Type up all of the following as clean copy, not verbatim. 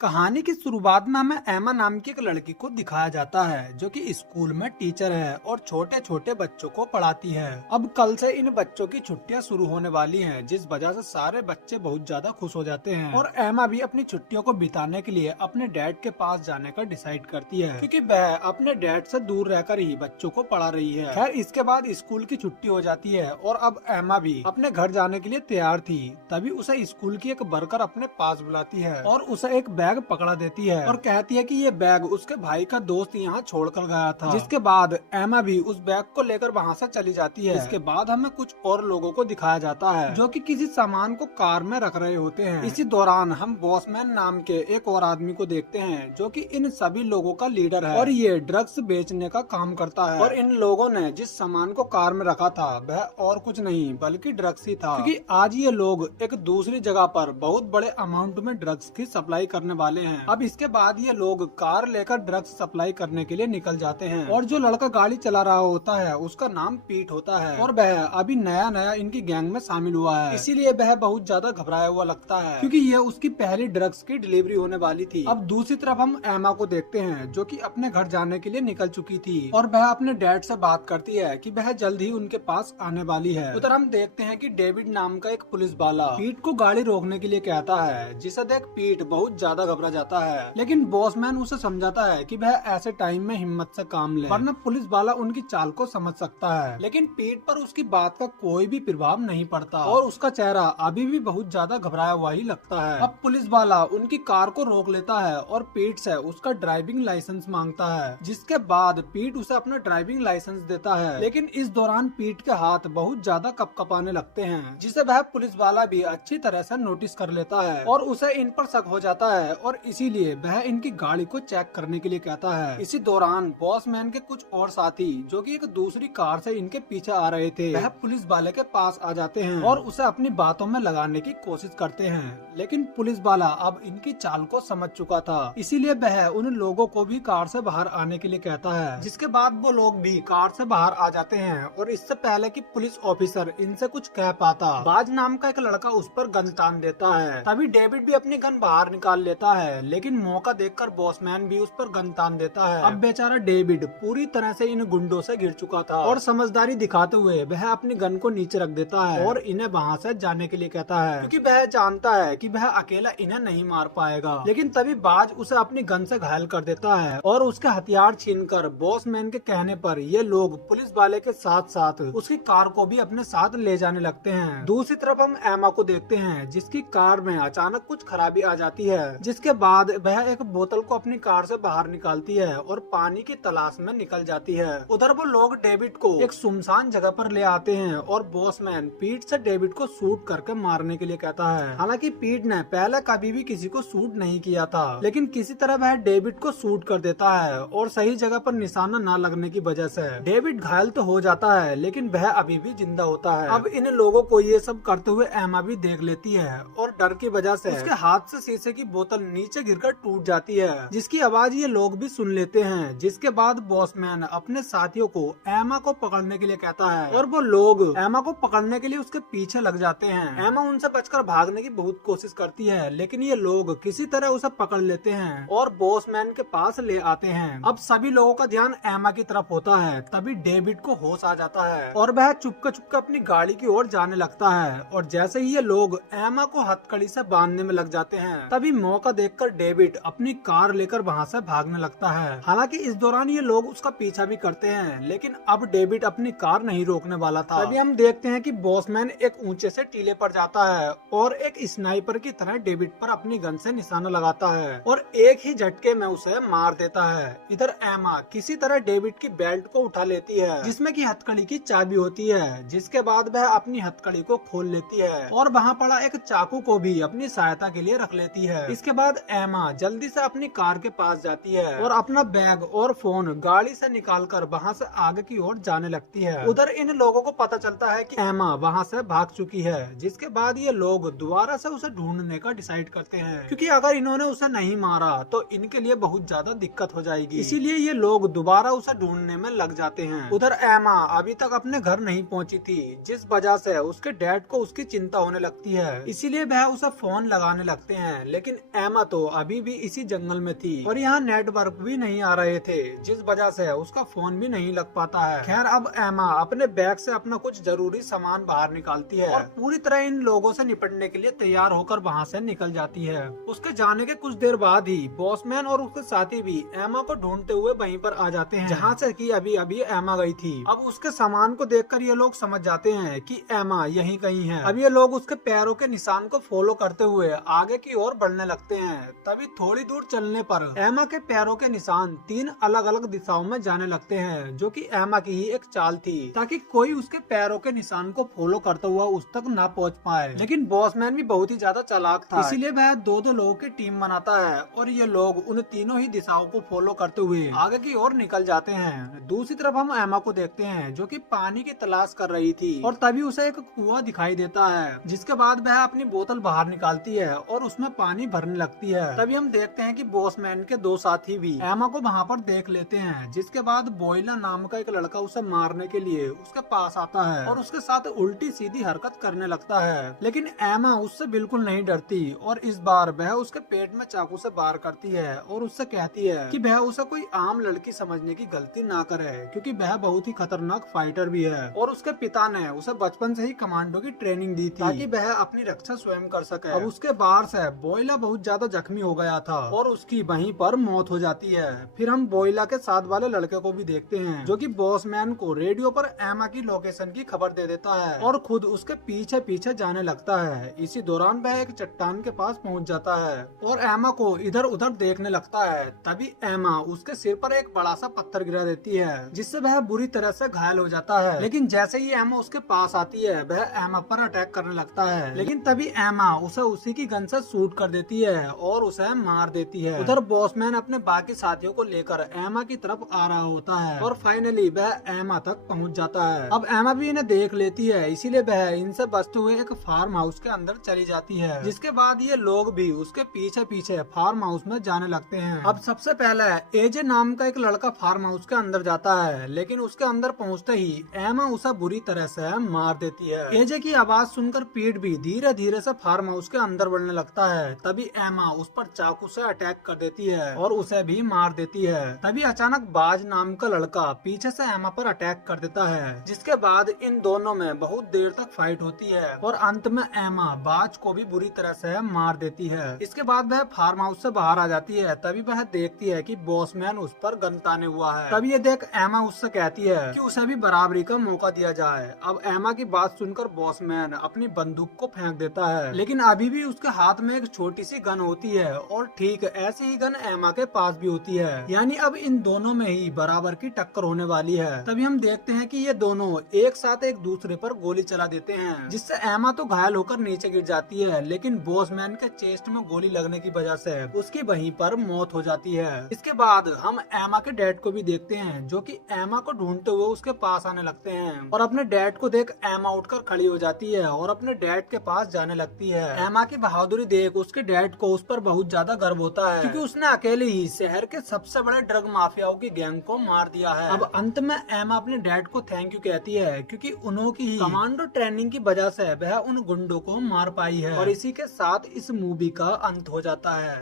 कहानी की शुरुआत में हमें एमा नाम की एक लड़की को दिखाया जाता है जो कि स्कूल में टीचर है और छोटे छोटे बच्चों को पढ़ाती है। अब कल से इन बच्चों की छुट्टियां शुरू होने वाली हैं, जिस वजह से सारे बच्चे बहुत ज्यादा खुश हो जाते हैं और एमा भी अपनी छुट्टियों को बिताने के लिए अपने डैड के पास जाने का डिसाइड करती है, क्योंकि वह अपने डैड से दूर रहकर ही बच्चों को पढ़ा रही है। खैर, इसके बाद स्कूल की छुट्टी हो जाती है और अब एमा भी अपने घर जाने के लिए तैयार थी। तभी उसे स्कूल की एक वर्कर अपने पास बुलाती है और उसे एक बैग पकड़ा देती है और कहती है कि ये बैग उसके भाई का दोस्त यहाँ छोड़कर गया था। जिसके बाद एमा भी उस बैग को लेकर वहाँ से चली जाती है। इसके बाद हमें कुछ और लोगों को दिखाया जाता है जो कि किसी सामान को कार में रख रहे होते हैं। इसी दौरान हम बॉसमैन नाम के एक और आदमी को देखते हैं जो कि इन सभी लोगों का लीडर है और ये ड्रग्स बेचने का काम करता है। और इन लोगों ने जिस सामान को कार में रखा था वह और कुछ नहीं बल्कि ड्रग्स ही था, क्योंकि आज ये लोग एक दूसरी जगह पर बहुत बड़े अमाउंट में ड्रग्स की सप्लाई करने वाले हैं। अब इसके बाद ये लोग कार लेकर ड्रग्स सप्लाई करने के लिए निकल जाते हैं और जो लड़का गाड़ी चला रहा होता है उसका नाम पीट होता है और वह अभी नया नया इनकी गैंग में शामिल हुआ है, इसीलिए वह बहुत ज्यादा घबराया हुआ लगता है क्योंकि ये उसकी पहली ड्रग्स की डिलीवरी होने वाली थी। अब दूसरी तरफ हम एमा को देखते हैं जो कि अपने घर जाने के लिए निकल चुकी थी और वह अपने डैड से बात करती है कि वह जल्द ही उनके पास आने वाली है। उधर हम देखते हैं कि डेविड नाम का एक पुलिस वाला पीट को गाड़ी रोकने के लिए कहता है, जिसे देख पीट बहुत ज्यादा घबरा जाता है। लेकिन बॉसमैन उसे समझाता है कि वह ऐसे टाइम में हिम्मत से काम ले, वरना पुलिस वाला उनकी चाल को समझ सकता है। लेकिन पीट पर उसकी बात का कोई भी प्रभाव नहीं पड़ता और उसका चेहरा अभी भी बहुत ज्यादा घबराया हुआ ही लगता है। अब पुलिस वाला उनकी कार को रोक लेता है और पीट से उसका ड्राइविंग लाइसेंस मांगता है, जिसके बाद पीट उसे अपना ड्राइविंग लाइसेंस देता है। लेकिन इस दौरान पीट के हाथ बहुत ज्यादा कपकपाने लगते हैं, जिसे वह पुलिस वाला भी अच्छी तरह से नोटिस कर लेता है और उसे इन पर शक हो जाता है और इसीलिए वह इनकी गाड़ी को चेक करने के लिए कहता है। इसी दौरान बॉसमैन के कुछ और साथी जो कि एक दूसरी कार से इनके पीछे आ रहे थे, वह पुलिस वाले के पास आ जाते हैं और उसे अपनी बातों में लगाने की कोशिश करते हैं। लेकिन पुलिस वाला अब इनकी चाल को समझ चुका था, इसीलिए वह उन लोगों को भी कार से बाहर आने के लिए कहता है। जिसके बाद वो लोग भी कार से बाहर आ जाते हैं और इससे पहले कि पुलिस ऑफिसर इनसे कुछ कह पाता, बाज नाम का एक लड़का उस पर गन तान देता है। तभी डेविड भी अपनी गन बाहर निकाल लेता है, लेकिन मौका देखकर बॉसमैन भी उस पर गन तान देता है। अब बेचारा डेविड पूरी तरह से इन गुंडों से घिर चुका था और समझदारी दिखाते हुए वह अपनी गन को नीचे रख देता है और इन्हें वहाँ से जाने के लिए कहता है, क्योंकि वह जानता है कि वह अकेला इन्हें नहीं मार पाएगा। लेकिन तभी बाज उसे अपनी गन से घायल कर देता है और उसके हथियार छीनकर बॉसमैन के कहने पर ये लोग पुलिस वाले के साथ साथ उसकी कार को भी अपने साथ ले जाने लगते हैं। दूसरी तरफ हम एमा को देखते हैं जिसकी कार में अचानक कुछ खराबी आ जाती है, जिसके बाद वह एक बोतल को अपनी कार से बाहर निकालती है और पानी की तलाश में निकल जाती है। उधर वो लोग डेविड को एक सुनसान जगह पर ले आते हैं और बॉसमैन पीट से डेविड को शूट करके मारने के लिए कहता है। हालांकि पीट ने पहले कभी भी किसी को शूट नहीं किया था, लेकिन किसी तरह वह डेविड को शूट कर देता है और सही जगह पर निशाना न लगने की वजह से डेविड घायल तो हो जाता है, लेकिन वह अभी भी जिंदा होता है। अब इन लोगों को ये सब करते हुए एमा भी देख लेती है और डर की वजह से उसके हाथ से शीशे की बोतल नीचे गिरकर टूट जाती है, जिसकी आवाज ये लोग भी सुन लेते हैं। जिसके बाद बॉसमैन अपने साथियों को एमा को पकड़ने के लिए कहता है और वो लोग एमा को पकड़ने के लिए उसके पीछे लग जाते हैं। एमा उनसे बचकर भागने की बहुत कोशिश करती है, लेकिन ये लोग किसी तरह उसे पकड़ लेते हैं और बॉसमैन के पास ले आते हैं। अब सभी लोगों का ध्यान एमा की तरफ होता है। तभी डेविड को होश आ जाता है और वह चुपके चुपके अपनी गाड़ी की ओर जाने लगता है और जैसे ही ये लोग एमा को हथकड़ी से बांधने में लग जाते हैं, तभी मौका देखकर डेविड अपनी कार लेकर वहाँ से भागने लगता है। हालांकि इस दौरान ये लोग उसका पीछा भी करते हैं, लेकिन अब डेविड अपनी कार नहीं रोकने वाला था। तभी हम देखते हैं कि बॉसमैन एक ऊंचे से टीले पर जाता है और एक स्नाइपर की तरह डेविड पर अपनी गन से निशाना लगाता है और एक ही झटके में उसे मार देता है। इधर एमा किसी तरह डेविड की बेल्ट को उठा लेती है, जिसमें की हथकड़ी की चाबी होती है। जिसके बाद वह अपनी हथकड़ी को खोल लेती है और वहाँ पड़ा एक चाकू को भी अपनी सहायता के लिए रख लेती है। इसके बाद एमा जल्दी से अपनी कार के पास जाती है और अपना बैग और फोन गाड़ी से निकालकर वहाँ से आगे की ओर जाने लगती है। उधर इन लोगों को पता चलता है कि एमा वहाँ से भाग चुकी है, जिसके बाद ये लोग दोबारा से उसे ढूंढने का डिसाइड करते हैं, क्योंकि अगर इन्होंने उसे नहीं मारा तो इनके लिए बहुत ज्यादा दिक्कत हो जाएगी। इसीलिए ये लोग दोबारा उसे ढूंढने में लग जाते हैं। उधर एमा अभी तक अपने घर नहीं पहुँची थी, जिस वजह से उसके डैड को उसकी चिंता होने लगती है, इसीलिए वह उसे फोन लगाने लगते हैं। लेकिन एमा तो अभी भी इसी जंगल में थी और यहाँ नेटवर्क भी नहीं आ रहे थे, जिस वजह से उसका फोन भी नहीं लग पाता है। खैर अब एमा अपने बैग से अपना कुछ जरूरी सामान बाहर निकालती है और पूरी तरह इन लोगों से निपटने के लिए तैयार होकर वहाँ से निकल जाती है। उसके जाने के कुछ देर बाद ही बॉसमैन और उसके साथी भी एमा को ढूंढते हुए वहीं पर आ जाते हैं, जहाँ से कि अभी अभी एमा गई थी। अब उसके सामान को देखकर ये लोग समझ जाते हैं कि एमा यहीं कहीं है। अब ये लोग उसके पैरों के निशान को फॉलो करते हुए आगे की ओर बढ़ने लगते हैं। तभी थोड़ी दूर चलने पर एमा के पैरों के निशान 3 अलग अलग दिशाओं में जाने लगते हैं, जो कि एमा की ही एक चाल थी ताकि कोई उसके पैरों के निशान को फॉलो करता हुआ उस तक ना पहुंच पाए। लेकिन बॉसमैन भी बहुत ही ज्यादा चालाक था, इसीलिए वह दो लोगों की टीम बनाता है और ये लोग उन तीनों ही दिशाओं को फॉलो करते हुए आगे की ओर निकल जाते हैं। दूसरी तरफ हम एमा को देखते हैं जो कि पानी की तलाश कर रही थी और तभी उसे एक कुआं दिखाई देता है, जिसके बाद वह अपनी बोतल बाहर निकालती है और उसमें पानी भरने लगती है। तभी हम देखते हैं कि बॉसमैन के 2 साथी भी एमा को वहाँ पर देख लेते हैं, जिसके बाद बोइला नाम का एक लड़का उसे मारने के लिए उसके पास आता है और उसके साथ उल्टी सीधी हरकत करने लगता है। लेकिन एमा उससे बिल्कुल नहीं डरती और इस बार वह उसके पेट में चाकू से वार करती है और उससे कहती है कि वह उसे कोई आम लड़की समझने की गलती ना करे, क्योंकि वह बहुत ही खतरनाक फाइटर भी है और उसके पिता ने उसे बचपन से ही कमांडो की ट्रेनिंग दी थी ताकि वह अपनी रक्षा स्वयं कर सके। अब उसके बाहर से बोइला बहुत ज्यादा जख्मी हो गया था और उसकी वहीं पर मौत हो जाती है। फिर हम बोइला के साथ वाले लड़के को भी देखते हैं जो कि बॉसमैन को रेडियो पर एमा की लोकेशन की खबर दे देता है और खुद उसके पीछे पीछे जाने लगता है। इसी दौरान वह एक चट्टान के पास पहुंच जाता है और एमा को इधर उधर देखने लगता है। तभी एमा उसके सिर पर एक बड़ा सा पत्थर गिरा देती है, जिससे वह बुरी तरह से घायल हो जाता है। लेकिन जैसे ही एमा उसके पास आती है वह एमा पर अटैक करने लगता है, लेकिन तभी एमा उसे उसी की गन से शूट कर देती है और उसे मार देती है। उधर बॉसमैन अपने बाकी साथियों को लेकर एमा की तरफ आ रहा होता है और फाइनली वह एमा तक पहुंच जाता है। अब एमा भी इन्हें देख लेती है, इसीलिए वह इनसे बचते हुए एक फार्म हाउस के अंदर चली जाती है, जिसके बाद ये लोग भी उसके पीछे पीछे फार्म हाउस में जाने लगते हैं। अब सबसे पहले एजे नाम का एक लड़का फार्म हाउस के अंदर जाता है, लेकिन उसके अंदर पहुंचते ही एमा उसे बुरी तरह से मार देती है। एजे की आवाज सुनकर पीट भी धीरे धीरे से फार्म हाउस के अंदर बढ़ने लगता है। तभी एमा उस पर चाकू से अटैक कर देती है और उसे भी मार देती है। तभी अचानक बाज नाम का लड़का पीछे से एमा पर अटैक कर देता है, जिसके बाद इन दोनों में बहुत देर तक फाइट होती है और अंत में एमा बाज को भी बुरी तरह से मार देती है। इसके बाद वह फार्म हाउस से बाहर आ जाती है। तभी वह देखती है कि बॉसमैन उस पर गन ताने हुआ है। तभी ये देख एमा उससे कहती है कि उसे भी बराबरी का मौका दिया जाए। अब एमा की बात सुनकर बॉसमैन अपनी बंदूक को फेंक देता है, लेकिन अभी भी उसके हाथ में एक छोटी सी गन होती है और ठीक ऐसी ही गन एमा के पास भी होती है। यानी अब इन दोनों में ही बराबर की टक्कर होने वाली है। तभी हम देखते हैं कि ये दोनों एक साथ एक दूसरे पर गोली चला देते हैं, जिससे एमा तो घायल होकर नीचे गिर जाती है, लेकिन बॉसमैन के चेस्ट में गोली लगने की वजह से उसकी वहीं पर मौत हो जाती है। इसके बाद हम एमा के डैड को भी देखते हैं, जो कि एमा को ढूंढते हुए उसके पास आने लगते हैं और अपने डैड को देख एमा उठकर खड़ी हो जाती है और अपने डैड के पास जाने लगती है। एमा की बहादुरी देख उसके डैड को उस पर बहुत ज्यादा गर्व होता है, क्योंकि उसने अकेले ही शहर के सबसे बड़े ड्रग माफियाओं की गैंग को मार दिया है। अब अंत में एमा अपने डैड को थैंक यू कहती है, क्योंकि उन्हों की ही कमांडो ट्रेनिंग की वजह से वह उन गुंडों को मार पाई है। और इसी के साथ इस मूवी का अंत हो जाता है।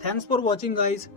Thanks for watching guys.